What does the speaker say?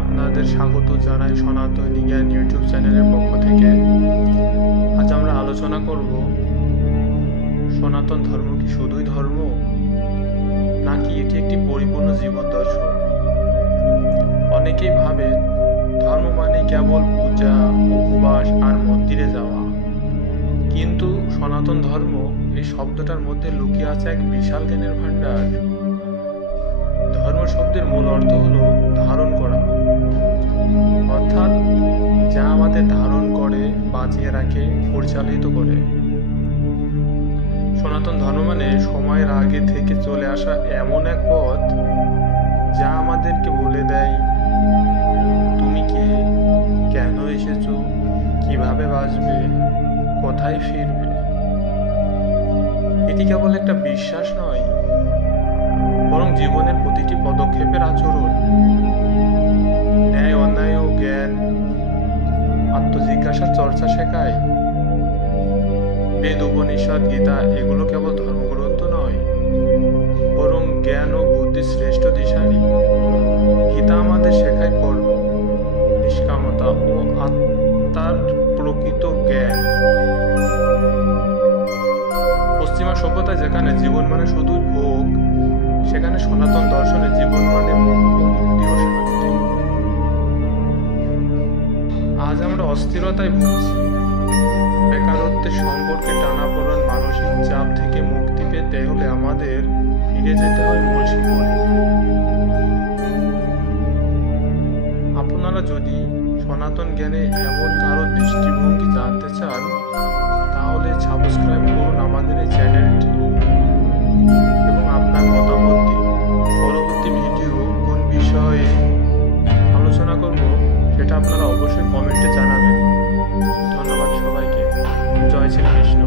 আপনাদের স্বাগত জানাই সনাতনী জ্ঞান ইউটিউব চ্যানেলের পক্ষ থেকে। আজ আমরা আলোচনা করব সনাতন ধর্ম কি শুধুই ধর্ম, নাকি এটি একটি পরিপূর্ণ জীবন দর্শন। অনেকেই ভাবেন ধর্ম মানে কেবল পূজা, উপবাস আর মন্দিরে যাওয়া, কিন্তু সনাতন ধর্ম এই শব্দটার মধ্যে লুকিয়ে আছে এক বিশাল জ্ঞানের ভাণ্ডার। ধর্ম শব্দের মূল অর্থ হলো ধারণ করা, অর্থাৎ যা আমাদের ধারণ করে, বাঁচিয়ে রাখে, পরিচালিত করে। সনাতন ধর্ম মানে সময়ের আগে থেকে চলে আসা এমন এক পথ যা আমাদেরকে বলে দেয় তুমি কে, কেন এসেছো, কিভাবে বাঁচবে, কোথায় ফিরবে। এটি কেবল একটা বিশ্বাস নয়, বরং জীবনের প্রতিটি পদক্ষেপের আচরণ। ন্যায় অন্যায় ও জ্ঞান, আত্মজিজ্ঞাসার চর্চা শেখায়। বেদ, উপনিষদ, গীতা এগুলো কেবল ধর্মগ্রন্থ নয়, বরং জ্ঞান ও বুদ্ধির শ্রেষ্ঠ দিশারি। গীতা আমাদের শেখায় কর্ম, নিষ্কামতা ও আত্মার প্রকৃত জ্ঞান। পশ্চিমা সভ্যতায় যেখানে জীবন মানে শুধু ভোগ, সেখানে সনাতন দর্শনে জীবন মানে মুক্তি ও শান্তি। আজ আমরা অস্থিরতায় ভুগছি, বেকারত্বের সম্পর্কে টানাপোড়েন, মানসিক চাপ থেকে মুক্তি পেতে হলে আমাদের ফিরে যেতে হয় মূল শিকড়ে। আপনারা যদি সনাতন জ্ঞানে এমন কারো দৃষ্টিভঙ্গি জানতে চান, তাহলে সাবস্ক্রাইব করুন আমাদের এই চ্যানেলটি এবং আপনার মতামত দিন। পরবর্তী ভিডিও কোন বিষয়ে আলোচনা করব সেটা আপনারা অবশ্যই কমেন্টে জানাবেন। ধন্যবাদ সবাইকে। জয় শ্রীকৃষ্ণ।